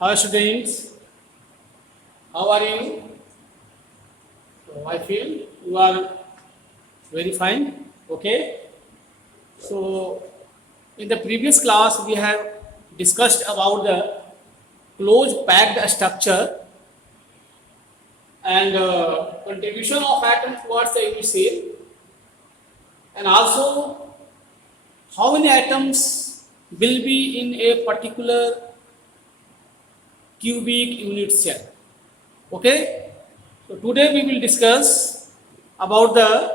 Hi students, how are you? So I feel you are very fine. Okay. So in the previous class we have discussed about the closed packed structure and contribution of atoms towards the unit cell, and also how many atoms will be in a particular cubic unit cell. Okay. So today we will discuss about the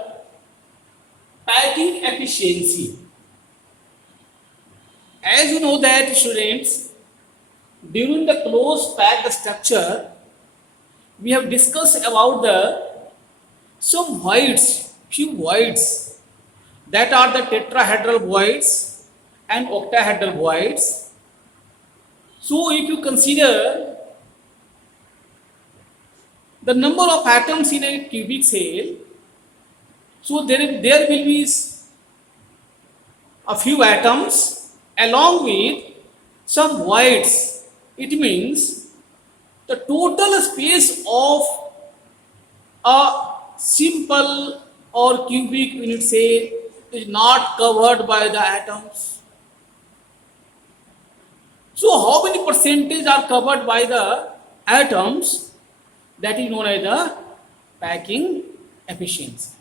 packing efficiency. As you know that students, during the closed packed structure, we have discussed about the some voids, few voids that are the tetrahedral voids and octahedral voids. So if you consider the number of atoms in a cubic cell, so there will be a few atoms along with some voids. It means the total space of a simple or cubic unit cell is not covered by the atoms. So how many percentage are covered by the atoms? That is known as the packing efficiency.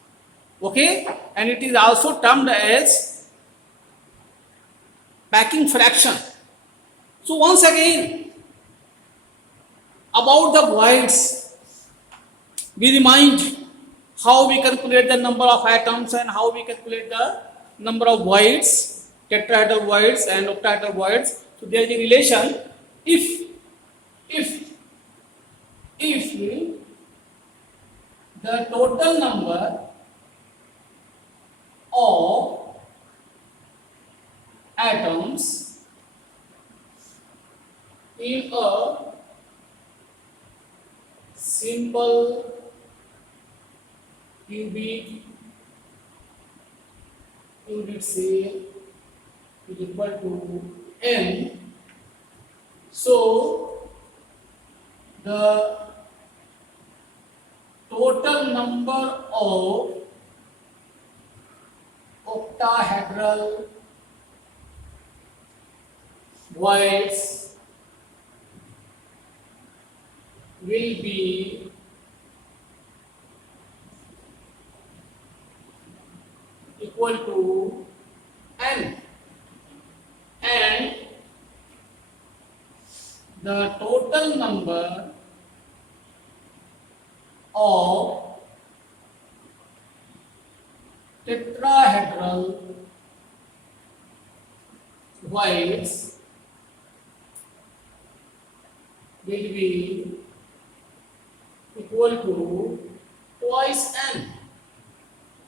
Okay, and it is also termed as packing fraction. So once again, about the voids, we remind how we calculate the number of atoms and how we calculate the number of voids, tetrahedral voids and octahedral voids. So there is a relation. If if the total number of atoms in a simple cubic unit cell is equal to n. So the total number of octahedral voids will be equal to n, and the total number of tetrahedral voids will be equal to twice n.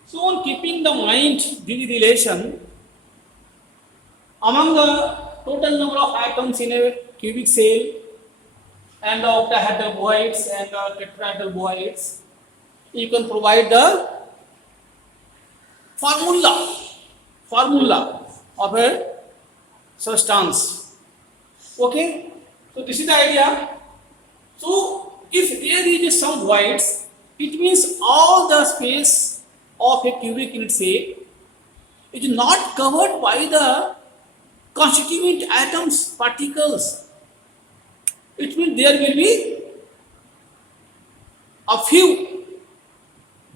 So on keeping the mind the relation among the total number of atoms in a cubic cell and the octahedral voids and the tetrahedral voids, you can provide the formula of a substance. Okay, so this is the idea. So if there is some voids, it means all the space of a cubic unit cell is not covered by the constituent atoms, particles. It means there will be a few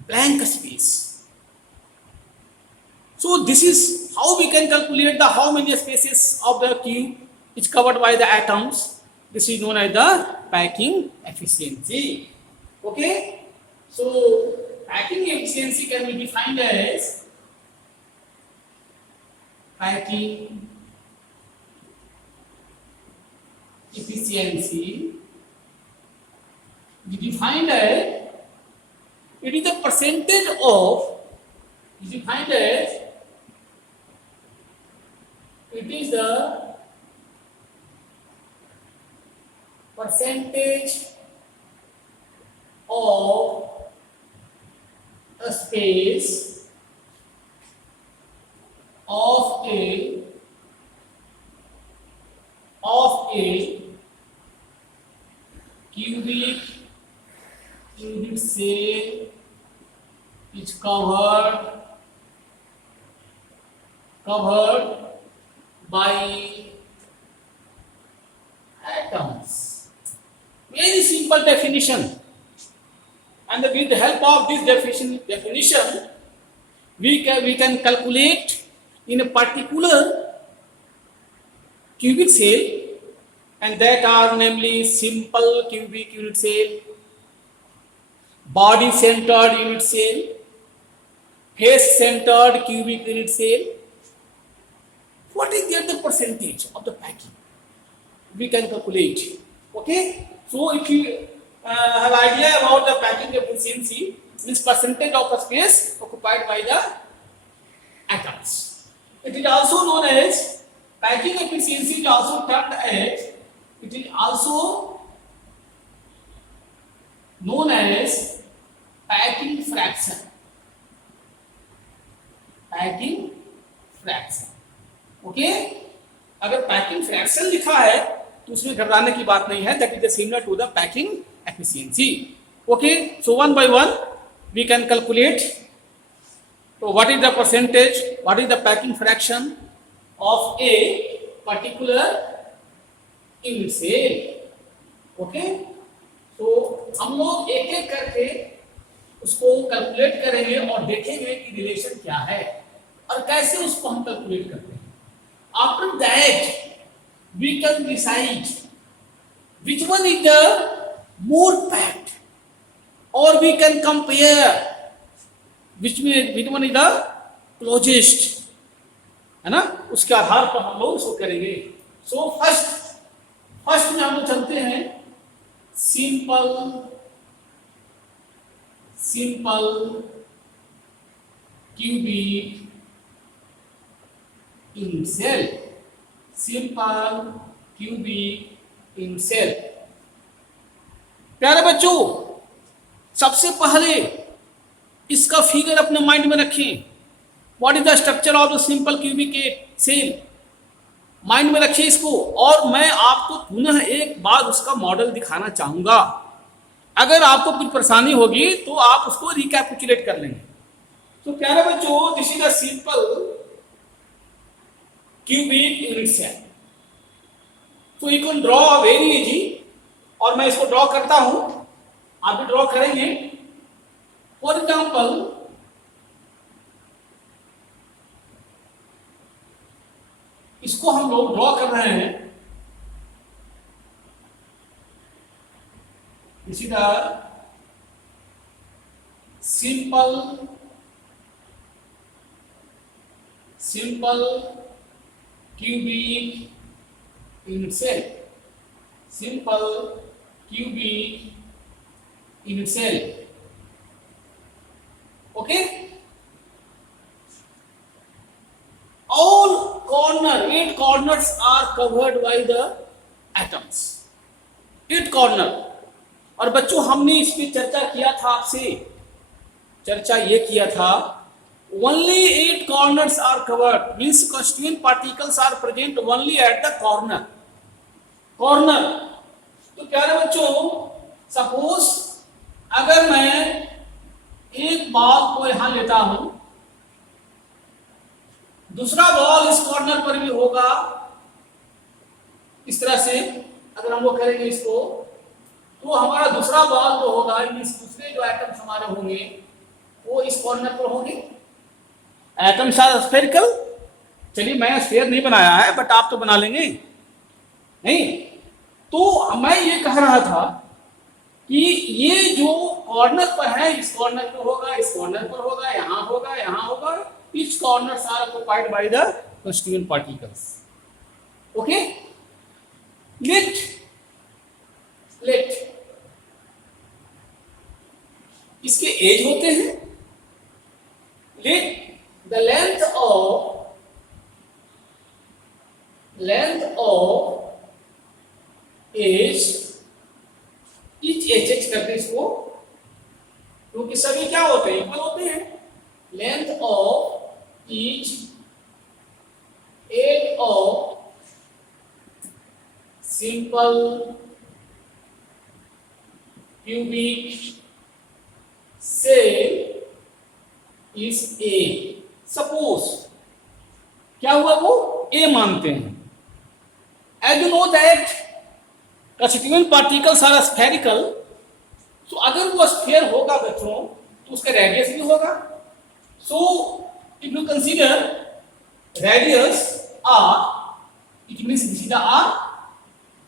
blank space. So this is how we can calculate the how many spaces of the cube is covered by the atoms. This is known as the packing efficiency. Okay, so packing efficiency can be defined as packing efficiency we defined as it is the percentage of defined as it is the percentage of a space of a cell is covered by atoms. Very simple definition. And with the help of this definition, we can calculate in a particular cubic cell, and that are namely simple cubic unit cell, body centered unit cell, face centered cubic unit cell. What is the percentage of the packing? We can calculate. Okay, so if you have idea about the packing efficiency, means percentage of the space occupied by the atoms. It is also known as packing efficiency. Is also termed as, it is also known as packing fraction. Packing fraction. Okay, अगर packing fraction लिखा है तो उसमें घबराने की बात नहीं है. That is similar to the packing efficiency. Okay, so one by one we can calculate. तो what is the percentage, what is the packing fraction of a particular unit cell. Okay, तो हम लोग एक एक करके उसको कैलकुलेट करेंगे और देखेंगे कि रिलेशन क्या है और कैसे उसको हम कैलकुलेट करते हैं. After that, we can decide which one is the more packed, or we can compare which one is the closest, है ना. उसके आधार पर हम लोग इसको करेंगे. सो फर्स्ट में हम लोग चलते हैं सिंपल क्यूबिक इन सेल. सिंपल क्यूबिक इन सेल. प्यारे बच्चों, सबसे पहले इसका फिगर अपने माइंड में रखें. What is the structure of the simple cubic cell, mind में रखिए इसको. और मैं आपको पुनः एक बार उसका मॉडल दिखाना चाहूंगा. अगर आपको कुछ परेशानी होगी तो आप उसको रिकैपिचुलेट कर लेंगे. तो प्यारे बच्चों, this is the simple cubic unit cell. तो you can draw very easy. और मैं इसको ड्रॉ करता हूं, आप भी ड्रॉ करेंगे. फॉर एग्जाम्पल, इसको हम लोग ड्रॉ कर रहे हैं. This is the simple cubic unit cell. Simple cubic unit cell. Okay, all 8 corners are covered by the atoms. 8 corner. और बच्चों, हमने इस पे चर्चा किया था, आपसे चर्चा ये किया था, only 8 corners are covered, means constituent particles are present only at the corner. तो प्यारे बच्चों, सपोज अगर मैं एक बॉल को यहां लेता हूं, दूसरा बॉल इस कॉर्नर पर भी होगा. इस तरह से अगर हम लोग करेंगे इसको, तो हमारा दूसरा बॉल जो होगा, इस दूसरे जो एटम्स हमारे होंगे वो इस कॉर्नर पर होंगे. Atoms are spherical. चलिए, मैं स्फेयर नहीं बनाया है, बट आप तो बना लेंगे नहीं. तो मैं ये कह रहा था कि ये जो कॉर्नर पर है, इस कॉर्नर पर होगा, इस कॉर्नर पर होगा, यहाँ होगा, यहाँ होगा. Each corners are occupied by the constituent particles. Okay, let इसके एज होते हैं. Let the length of edge, each edge करते इसको, क्योंकि सभी क्या होते हैं, इक्वल होते हैं. Length of each edge of simple cubic say is A. Suppose क्या हुआ, वो A मानते हैं. As you know that constituent particles are spherical, तो अगर वो स्फीयर होगा बच्चों तो उसका रेडियस भी होगा. So if you consider radius r, it means this is the r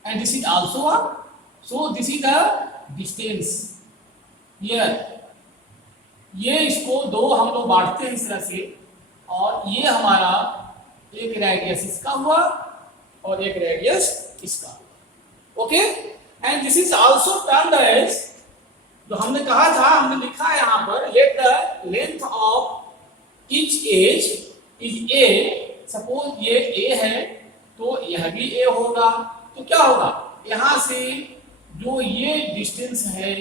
and this is also r. So this is the distance here. ये इसको दो हम लोग बांटते हैं इस तरह से, और ये हमारा एक रेडियस इसका हुआ और एक रेडियस इसका हुआ. Okay, and this is also termed edge, जो हमने कहा था, हमने लिखा है यहाँ पर, let the length of each edge is a. सपोज ये ए है तो यह भी ए होगा. तो क्या होगा, यहाँ से जो ये डिस्टेंस है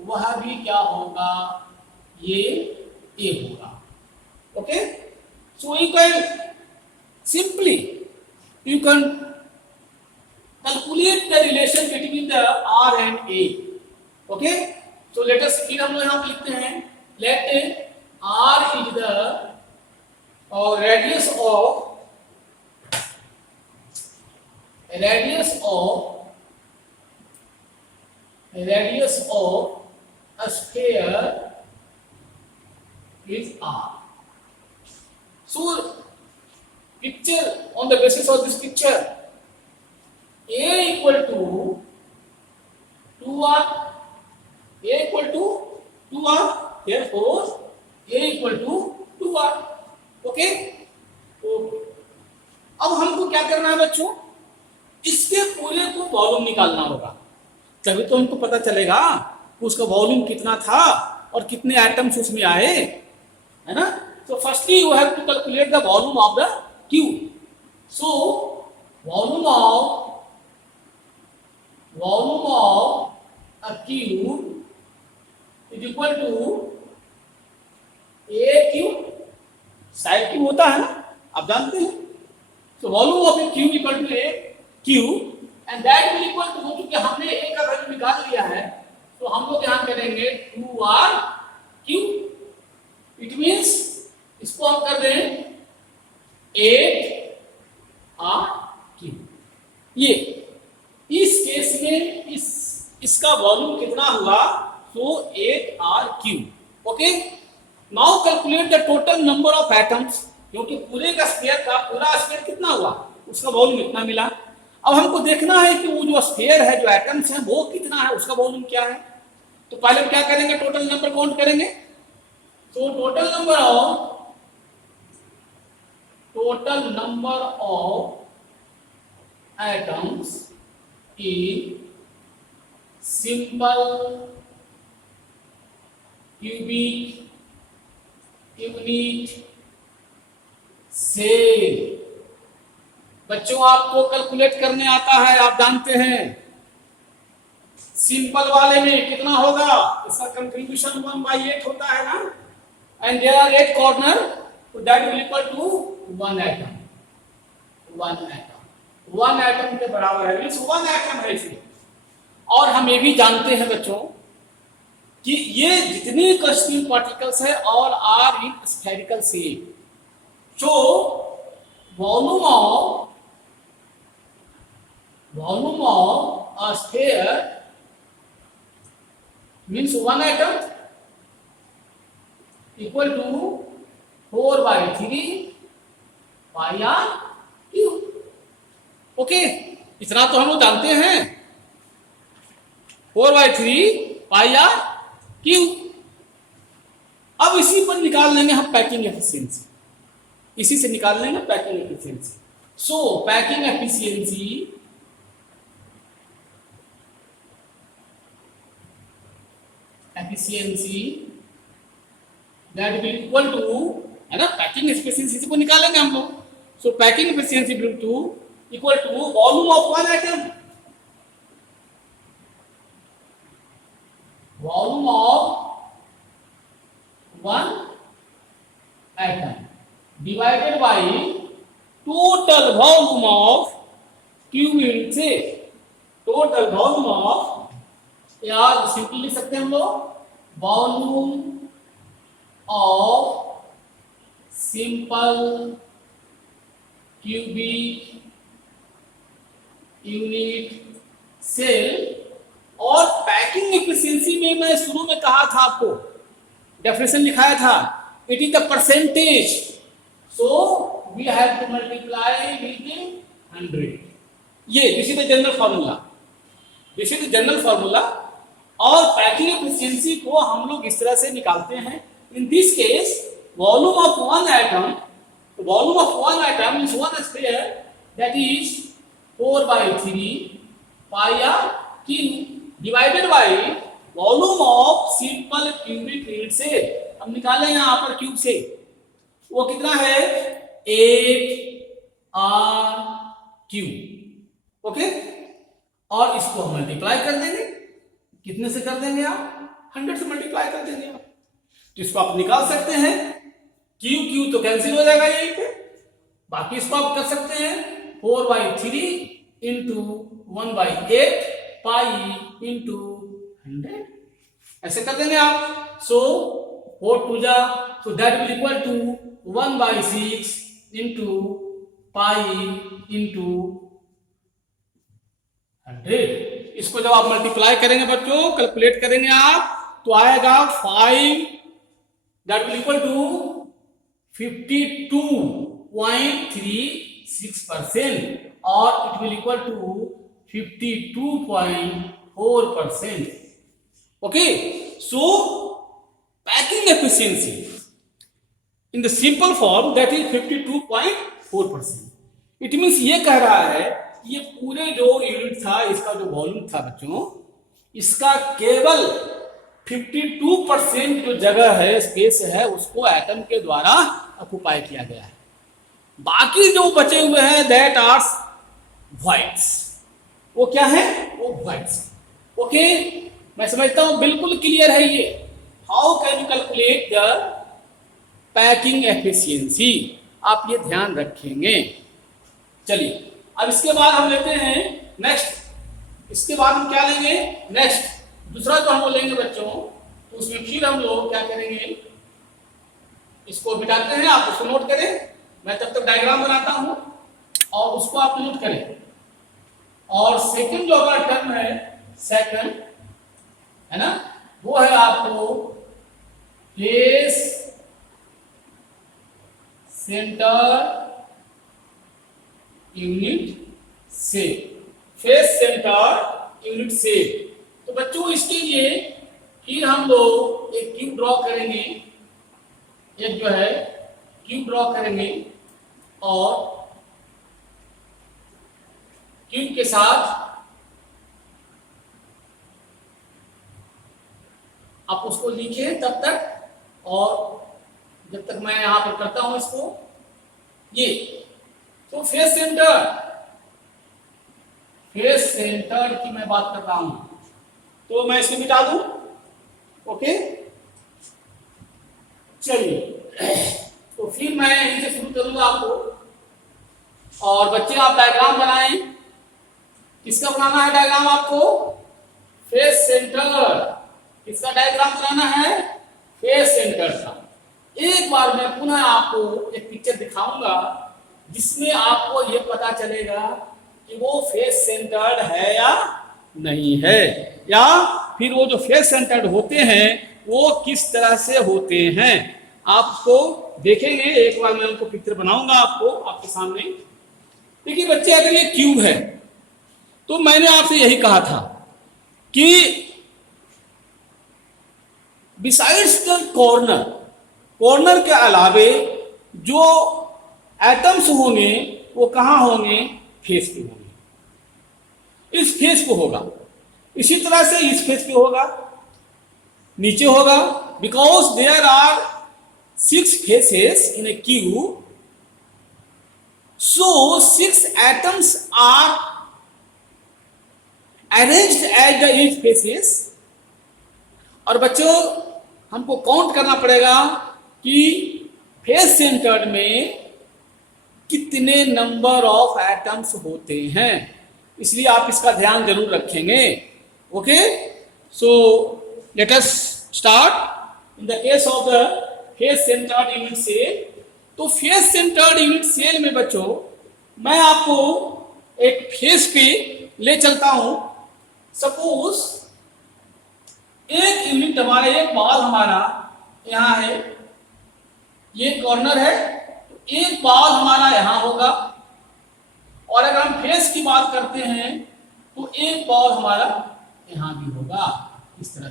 वह भी क्या होगा, ये ए होगा. Okay, so you can simply you can calculate the relation between the r and a. Okay, so let us, फिर हम लोग यहाँ पे लिखते हैं, let r is the radius of a sphere is r. So picture, on the basis of this picture, a equal to 2r, a equal to 2r, therefore a equal to 2r. Okay, तो अब हमको क्या करना है बच्चों, इसके पूरे को वॉल्यूम निकालना होगा, तभी तो हमको पता चलेगा उसका वॉल्यूम कितना था और कितने एटम्स उसमें आए, है ना. So firstly you have to calculate the volume of the cube. So volume of a cube is equal to a cube. Side cube होता है ना, आप जानते हैं. So volume of a cube equal to a cube and that will equal to, क्योंकि हमने a का value निकाल लिया है तो हम लोग यहाँ करेंगे 2r cube. It means इसको हम कर दें 8r cube. ये इस केस में इसका वॉल्यूम कितना हुआ, तो 8r cube. Okay, now calculate the total number of atoms, क्योंकि पूरे का स्फीयर का पूरा स्फीयर कितना हुआ, उसका वॉल्यूम इतना मिला. अब हमको देखना है कि वो जो स्फीयर है, जो एटम्स है, वो कितना है, उसका वॉल्यूम क्या है. तो पहले हम क्या करेंगे, टोटल नंबर काउंट करेंगे. तो total number of atoms in simple, cubic, unit, cell. बच्चों आपको कैलकुलेट करने आता है, आप जानते हैं. सिंपल वाले में कितना होगा, इसका कंट्रीब्यूशन 1/8 होता है ना, एंड देयर आर 8 कॉर्नर, तो that will equal to 1 atom. 1 atom के बराबर है, मींस 1 एटम है इसमें. और हम ये भी जानते हैं बच्चों कि ये जितने कंस्टिट्यूएंट पार्टिकल्स है all are in spherical shape. So volume of a sphere means 1 atom equal to 4/3 pi are cube. Okay, इतना तो हम लोग जानते हैं, 4/3 पाई आर क्यूब. अब इसी पर निकाल लेंगे हम पैकिंग एफिशिएंसी, इसी से निकाल लेंगे packing efficiency. So packing efficiency that will equal to, है ना, पैकिंग एफिशिएंसी को निकालेंगे हम लोग. So packing efficiency will to equal to volume of 1 atom, volume of 1 atom divided by total volume of cube unit से. Total volume of, या simply लिख सकते हैं हम लोग, volume of simple cubic unit cell। और पैकिंग एफिशिएंसी में मैं शुरू में कहा था आपको, डेफिनेशन लिखाया था, it is the percentage, so we have to multiply with 100। ये this is the general formula, this is the general formula. और पैकिंग एफिशिएंसी को हम लोग इस तरह से निकालते हैं। In this case volume of one atom, volume of one atom is one sphere, that is 4/3 pi r cube divided by volume of simple cubic unit से। हम निकाले यहां पर क्यूब से, वो कितना है 8R³। ओके, और इसको हम मल्टीप्लाई कर देंगे, कितने से कर देंगे आप, 100 से मल्टीप्लाई कर देंगे आप। तो इसको आप निकाल सकते हैं, क्यू क्यू तो कैंसिल हो जाएगा यहीं पे, बाकी इसको आप कर सकते हैं 4/3 इंटू 1/8 पाई इंटू 100, ऐसे कर देंगे आप। सो 4 2 जा, so that will equal to 1/6 into pi into 100। इसको जब आप मल्टीप्लाई करेंगे बच्चों, कैलकुलेट करेंगे आप, तो आएगा 5, दैट विल इक्वल टू 52.36% और it will equal to 52.4%। Okay, so packing efficiency in the simple form that is 52.4%। It means ये कह रहा है ये पूरे जो यूनिट था, इसका जो वॉल्यूम था बच्चों, इसका केवल 52% जो जगह है, स्पेस है, उसको एटम के द्वारा ऑक्युपाई किया गया है। बाकी जो बचे हुए हैं दैट आर वॉइड्स, वो क्या है, वो वॉइड्स। ओके, मैं समझता हूं बिल्कुल क्लियर है ये। How can you calculate the packing efficiency, आप ये ध्यान रखेंगे। चलिए अब इसके बाद हम लेते हैं नेक्स्ट, इसके बाद हम क्या लेंगे नेक्स्ट, दूसरा जो हम लेंगे बच्चों, तो उसमें फिर हम लोग क्या करेंगे, इसको बिठाते हैं, आप उसको नोट करें, मैं तब तक डायग्राम बनाता हूं और उसको आप नोट करें। और सेकंड जो हमारा टर्म है, सेकंड है ना, वो है आपको फेस सेंटर यूनिट से, फेस सेंटर यूनिट से। तो बच्चों इसके लिए फिर हम लोग एक क्यूब ड्रॉ करेंगे, एक जो है क्यूब ड्रॉ करेंगे और क्यूब के साथ आप उसको लिखें तब तक, और जब तक मैं यहां पर करता हूं इसको, ये तो फेस सेंटर की मैं बात कर रहा हूं, तो मैं इसको मिटा दूं। ओके, चलिए तो फिर मैं इनसे शुरू करूंगा आपको, और बच्चे आप डायग्राम बनाएं। किसका बनाना है डायग्राम आपको, फेस सेंटर, किसका डायग्राम बनाना है, फेस सेंटर का। एक बार मैं पुनः आपको एक पिक्चर दिखाऊंगा जिसमें आपको यह पता चलेगा कि वो फेस सेंटर्ड है या नहीं है, या फिर वो जो फेस सेंटर्ड होते हैं वो किस तरह से होते हैं, आपको देखेंगे। एक बार मैं उनको पिक्चर बनाऊंगा आपको आपके सामने। देखिए बच्चे, अगर ये क्यूब है तो मैंने आपसे यही कहा था कि बिसाइड्स द कॉर्नर, कॉर्नर के अलावे जो एटम्स होंगे वो कहां होंगे, फेस पे होंगे। इस फेस पे होगा, इसी तरह से इस फेस पे होगा, नीचे होगा, because there are 6 faces in a cube, so 6 atoms are arranged at the each faces। और बच्चों हमको काउंट करना पड़ेगा कि फेस सेंटर में कितने नंबर ऑफ एटम्स होते हैं, इसलिए आप इसका ध्यान जरूर रखेंगे। Okay, so let us start. In the case of the face centred unit cell. तो फेस सेंटर्ड यूनिट सेल में बच्चों मैं आपको एक फेस पे ले चलता हूं। सपोज एक यूनिट हमारा, एक बॉल हमारा यहां है, ये कॉर्नर है, तो एक बॉल हमारा यहां होगा। और अगर हम फेस की बात करते हैं तो एक बॉल हमारा यहां भी होगा। इस तरह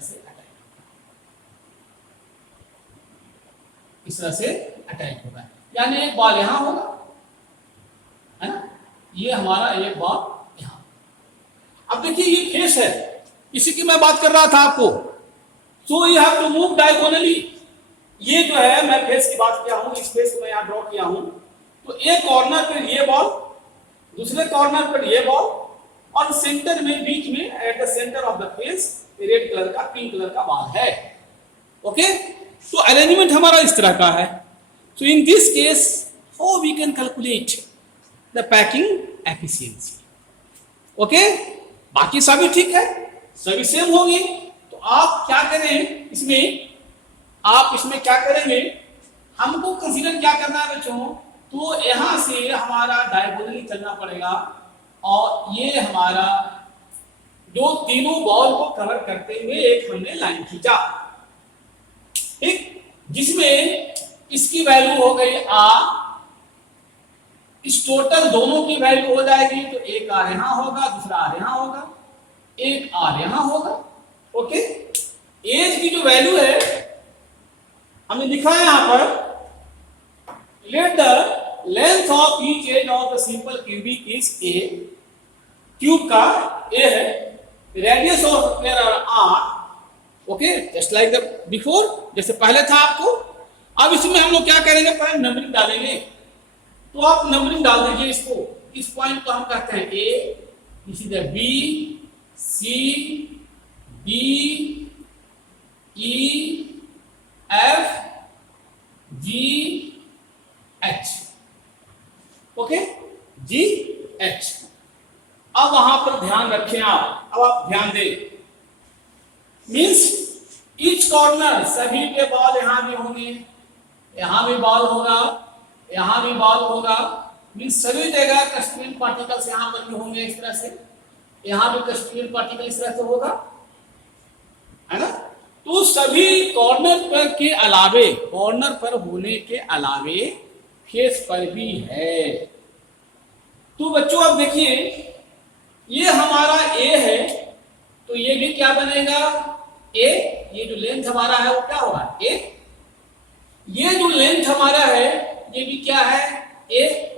से अटैच होगा, यानी एक बॉल यहां होगा, है ना, ये हमारा एक बॉल यहां। अब देखिए ये फेस है, इसी की मैं बात कर रहा था आपको। So you have to move diagonally. ये जो है मैं फेस की बात किया हूं, इस फेस को मैं यहां ड्रॉ किया हूं। तो एक कॉर्नर पर ये बॉल, दूसरे कॉर्नर पर ये बॉल, और सेंटर में, बीच में, at the centre of the face red colour का, पिंक कलर का बॉल है। ओके, तो अरेंजमेंट हमारा इस तरह का है। So in this case how we can calculate the packing efficiency. Okay, बाकी सभी ठीक है, सभी सेम होगी। तो आप क्या करें इसमें, आप इसमें क्या करेंगे, हमको कंसीडर क्या करना है बच्चों, तो यहां से हमारा डायगोनली चलना पड़ेगा और ये हमारा जो तीनों बॉल को कवर करते हुए एक हमने लाइन खींचा, ठीक, जिसमें इसकी वैल्यू हो गई आर, इस टोटल दोनों की वैल्यू हो जाएगी। तो एक आर यहां होगा, दूसरा आर यहां होगा, एक आर यहां होगा। ओके, एज की जो वैल्यू है हमने लिखा है यहां पर, let the length of each edge of the simple cubic is a. Cube का ए है, radius of square r. Okay, just like the before, जैसे पहले था आपको। अब इसमें हम लोग क्या करेंगे, पहले नंबरिंग डालेंगे। तो आप नंबरिंग डाल दीजिए इसको। इस पॉइंट को हम कहते हैं ए, इसी तरह बी, सी, डी, ई, एफ, जी, एच। ओके, जी, एच। अब वहां पर ध्यान रखें आप, अब आप ध्यान दें, मीन्स ईच कॉर्नर, सभी के बॉल यहां भी होंगे, यहां भी बॉल होगा, यहां भी बॉल होगा। मीन्स सभी जगह कंस्टिट्यूएंट पार्टिकल्स यहां पर भी होंगे इस तरह से, यहां भी कंस्टिट्यूएंट पार्टिकल इस तरह से होगा, है ना। तो सभी कॉर्नर पर के अलावे, कॉर्नर पर होने के अलावे फेस पर भी है। तो बच्चों अब देखिए, ये हमारा ए है, तो ये भी क्या बनेगा, ए। ये जो लेंथ हमारा है वो क्या होगा, ए। ये जो लेंथ हमारा है ये भी क्या है, ए।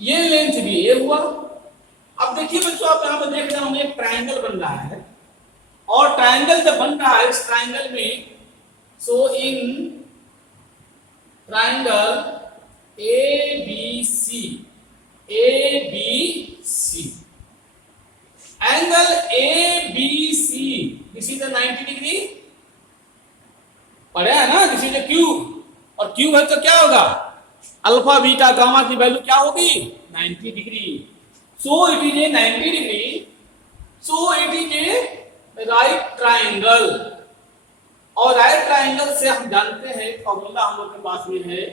ये लेंथ भी ए हुआ। अब देखिए बच्चों, आप यहां पर देख रहे होंगे एक ट्रायंगल बन रहा है, और ट्रायंगल जब बन रहा है, इस ट्रायंगल में, so in triangle A B C, A B C, angle A B C, this is 90 degree. पढ़े है ना, दिस इज ए क्यूब, और क्यूब है तो क्या होगा, अल्फा बीटा गामा की वैल्यू क्या होगी, 90 degree. So it is a 90 degree, so it is a right triangle. और राइट ट्रायंगल से हम जानते हैं, फॉर्मूला हम लोग के पास में है,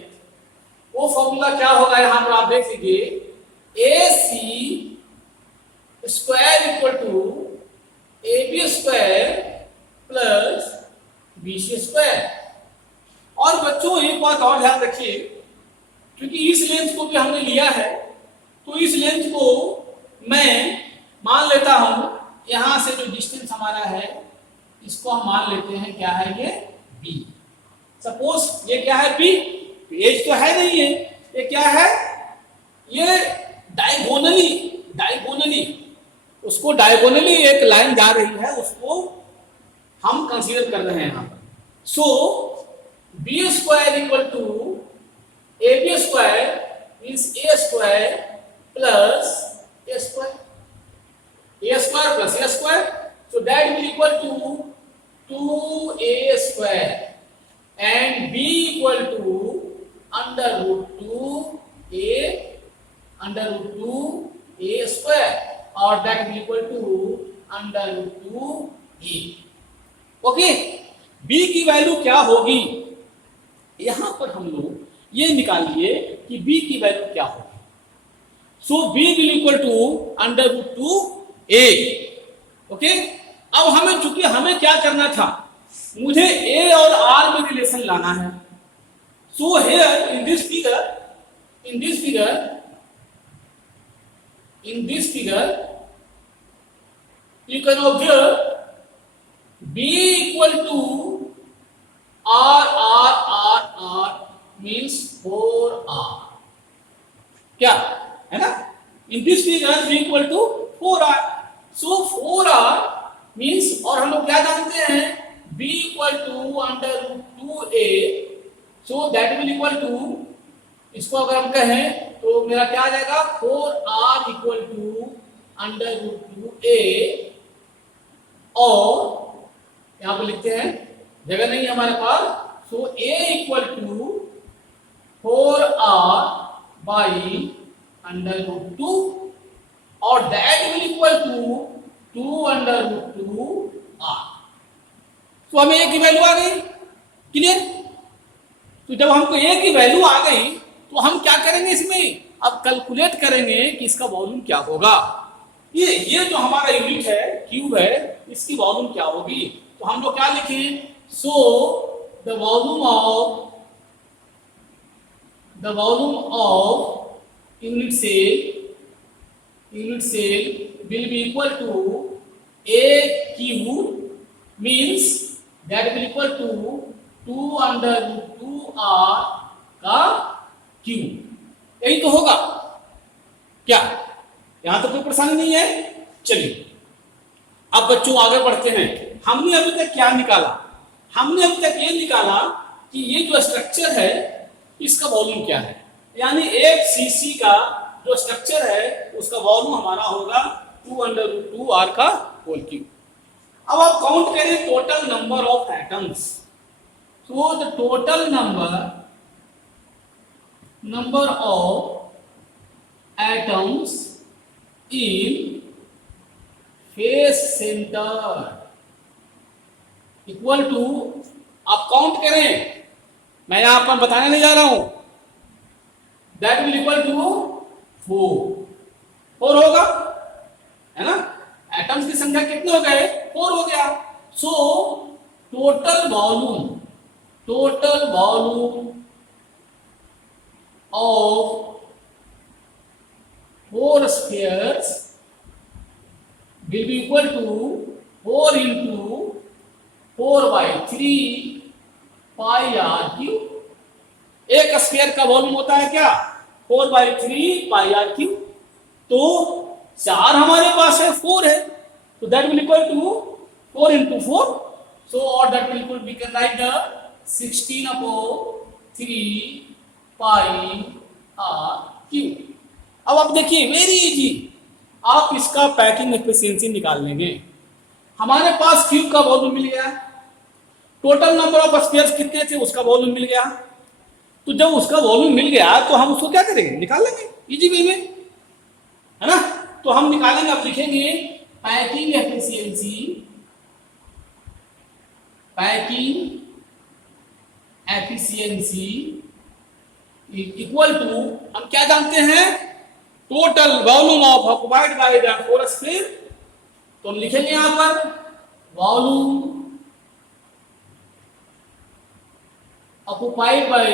वो फॉर्मूला क्या होगा, यहां पर आप देख लीजिए, A C square equal to A B square plus B C square. और बच्चों एक बात और ध्यान रखिए, क्योंकि इस लेंथ को भी हमने लिया है, तो इस लेंथ को मैं मान लेता हूं, यहां से जो डिस्टेंस हमारा है इसको हम मान लेते हैं क्या है, ये बी। सपोज ये क्या है, बी, एज तो है नहीं है, ये क्या है, ये डायगोनली, डायगोनली, उसको डायगोनली एक लाइन जा रही है, उसको हम कंसीडर कर रहे हैं यहां पर। So B square equal to A B square means A square plus A square, A square plus A square, so that will equal to 2a square and b equal to under root 2a square, और that will equal to under root 2a। Okay, b की value क्या होगी, यहां पर हम लोग ये निकाल लिए कि b की वैल्यू क्या होगी। So b will equal to under root 2a। Okay, अब हमें चूंकि हमें क्या करना था, मुझे a और r में रिलेशन लाना है। So here in this figure you can observe b equal to r means 4r, क्या है ना। In this figure b equal to 4r, so 4r means, और हम लोग क्या जानते हैं, b equal to under root 2a, so that will equal to, इसको अगर हम कहें तो मेरा क्या आ जाएगा, 4r equal to under root 2a, और यहां पे लिखते हैं, जगह नहीं है हमारे पास, so a equal to 4r by under root 2, और that will equal to 2 under root 2r। तो हमें a की वैल्यू आ गई, क्लियर। तो जब हमको a की वैल्यू आ गई तो हम क्या करेंगे, इसमें अब कैलकुलेट करेंगे कि इसका वॉल्यूम क्या होगा। ये जो हमारा यूनिट है, क्यूब है, इसकी वॉल्यूम क्या होगी। तो हम लोग क्या लिखें, so the volume of unit cell will be equal to a cube, means that will equal to 2 under root 2r का क्यूब। यही तो होगा क्या, यहां तो कोई परेशानी नहीं है। चलिए अब बच्चों आगे बढ़ते हैं। हमने अभी तक क्या निकाला, हमने अभी तक ये निकाला कि ये जो स्ट्रक्चर है इसका वॉल्यूम क्या है, यानी एक सीसी का जो स्ट्रक्चर है उसका वॉल्यूम हमारा होगा 2 अंडर रूट 2r का होल क्यूब। अब आप काउंट करें total number of atoms. So the total number of atoms in face center equal to, आप काउंट करें, मैं यहां पर बताने नहीं जा रहा हूं, दैट विल इक्वल टू 4 होगा, है ना। एटम्स की संख्या कितने हो गए, 4 हो गया। So total volume of 4 spheres will be equal to 4 into 4 by 3 pi r cube. एक स्फीयर का वॉल्यूम होता है क्या, 4 by 3 pi r क्यूब। तो 4 हमारे पास है, 4 है, तो that will equal to 4 into 4, so or that will equal, we can write the 16 upon 3 pi are cube. अब आप देखिए, वेरी इजी, आप इसका पैकिंग एफिशिएंसी निकाल लेंगे। हमारे पास क्यूब का वॉल्यूम मिल गया, टोटल नंबर ऑफ स्फीयर्स कितने थे उसका वॉल्यूम मिल गया। तो जब उसका वॉल्यूम मिल गया तो हम उसको क्या करेंगे, निकाल लेंगे इजी वे में, है ना। तो हम निकालेंगे, आप लिखेंगे पैकिंग एफिशिएंसी इक्वल टू, हम क्या जानते हैं, total volume of occupied by the 4 sphere. तो हम लिखेंगे यहां पर volume occupied by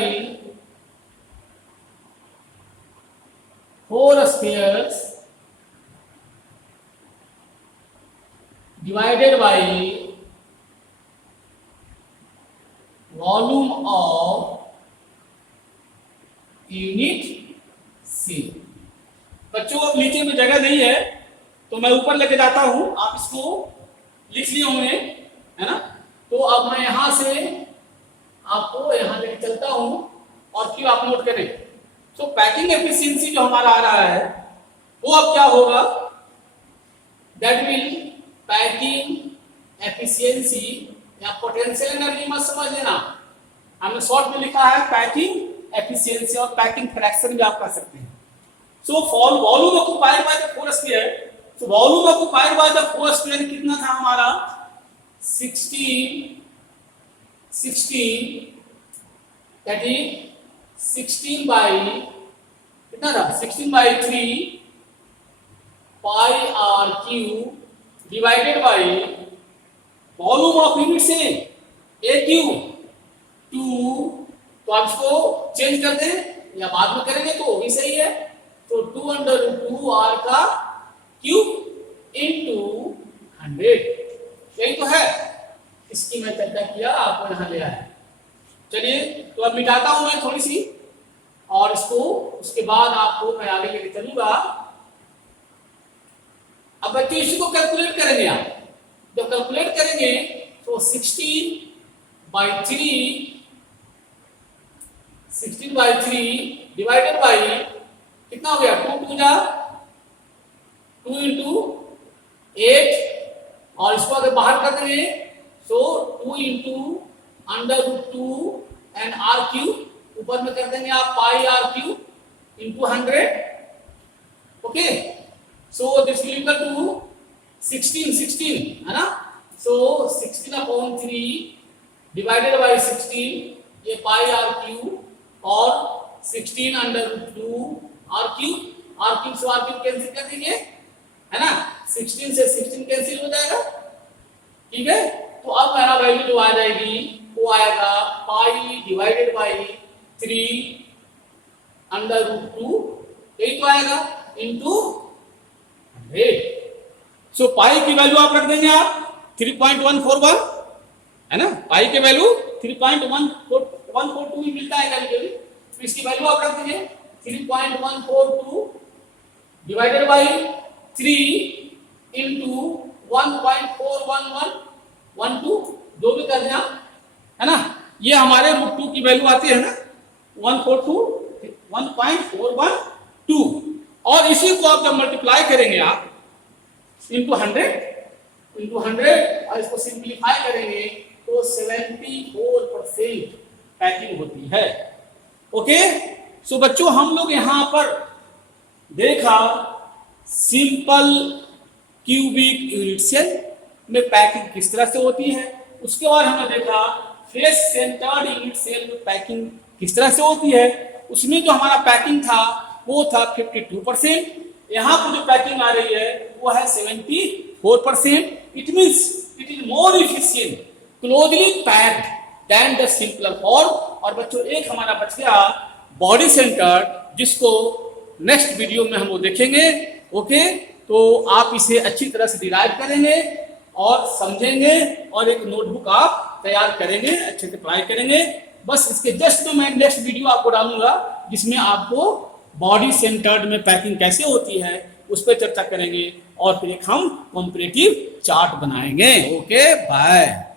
4 spheres divided by volume of unit C. बच्चों अब नीचे में जगह नहीं है तो मैं ऊपर लेके जाता हूं, आप इसको लिख लिए होंगे, है ना। तो अब मैं यहां से आपको यहां लेके चलता हूं और क्यों आप नोट करें। तो पैकिंग एफिशिएंसी जो हमारा आ रहा है वो अब क्या होगा, दैट विल पैकिंग एफिशिएंसी या पोटेंशियल एनर्जी मत समझ लेना, हमने शॉर्ट में लिखा है पैकिंग एफिशिएंसी, और पैकिंग फ्रैक्शन भी आप कर सकते हैं। So volume occupied by the 4 sphere, तो volume occupied by the 4 sphere कितना था हमारा, 16 दैट इज 16 बाई कितना था 16/3 pi are cube divided by volume of unit cell A cube 2। तो आप इसको चेंज कर दें या बाद में करेंगे तो भी सही है। तो 2/2 आर का क्यूब इनटू 100 यही तो है। इसकी मैं चर्चा किया आपको यहां ले आया। चलिए तो अब मिटाता हूं मैं थोड़ी सी और इसको उसके बाद आपको मैं आगे लेके चलूंगा। अब बच्चों इसी को कैलकुलेट करेंगे आप। जब कैलकुलेट करेंगे तो 16/3 डिवाइडेड बाई कितना हो गया 2 जा 2 इंटू 8 और इसको अगर बाहर कर देंगे तो 2 इंटू √2 एंड आर क्यूब ऊपर में कर देंगे आप pi are cube into 100। Okay so this will equal to 16 है ना। सो 16/3 डिवाइडेड बाई 16 ये पाई आर क्यूब और 16√2 आर क्यूब से आर क्यूब कैंसिल कर देंगे है ना। 16 से 16 कैंसिल हो जाएगा ठीक है। तो अब मेरा वैल्यू जो आ जाएगी वो आएगा पाई डिवाइडेड बाई 3/√2 यही तो आएगा इनटू 100। सो पाई की वैल्यू आप रख देंगे आप 3.141 है ना। पाई के वैल्यू 3.142 ही मिलता है कभी-कभी। तो इसकी वैल्यू आप रख दीजिए 3.142 डिवाइडेड बाई 3 इंटू 1.41112 जो भी कर दें है ना। ये हमारे √2 की वैल्यू आती है ना 1.412 और इसी को आप जब मल्टीप्लाई करेंगे आप इंटू 100 और इसको सिंप्लीफाई करेंगे तो 74% पैकिंग होती है। ओके सो बच्चों हम लोग यहां पर देखा सिंपल क्यूबिक यूनिट सेल में पैकिंग किस तरह से होती है। उसके बाद हमने देखा फेस सेंटर्ड यूनिट सेल में पैकिंग किस तरह से होती है। उसमें जो हमारा पैकिंग था वो था 52%। यहाँ पर जो पैकिंग आ रही है वो है 74%। It means it is more efficient closely packed than the simpler form. और बच्चों एक हमारा बच गया बॉडी सेंटर्ड जिसको नेक्स्ट वीडियो में हम वो देखेंगे। ओके तो आप इसे अच्छी तरह से डिराइव करेंगे और समझेंगे और एक नोटबुक आप तैयार करेंगे अच्छे से पढ़ाई करेंगे। बस इसके जस्ट में मैं नेक्स्ट वीडियो आपको डालूंगा जिसमें आपको बॉडी सेंटर्ड में पैकिंग कैसे होती है उस पर चर्चा करेंगे और फिर एक हम कॉम्परेटिव चार्ट बनाएंगे। Okay bye.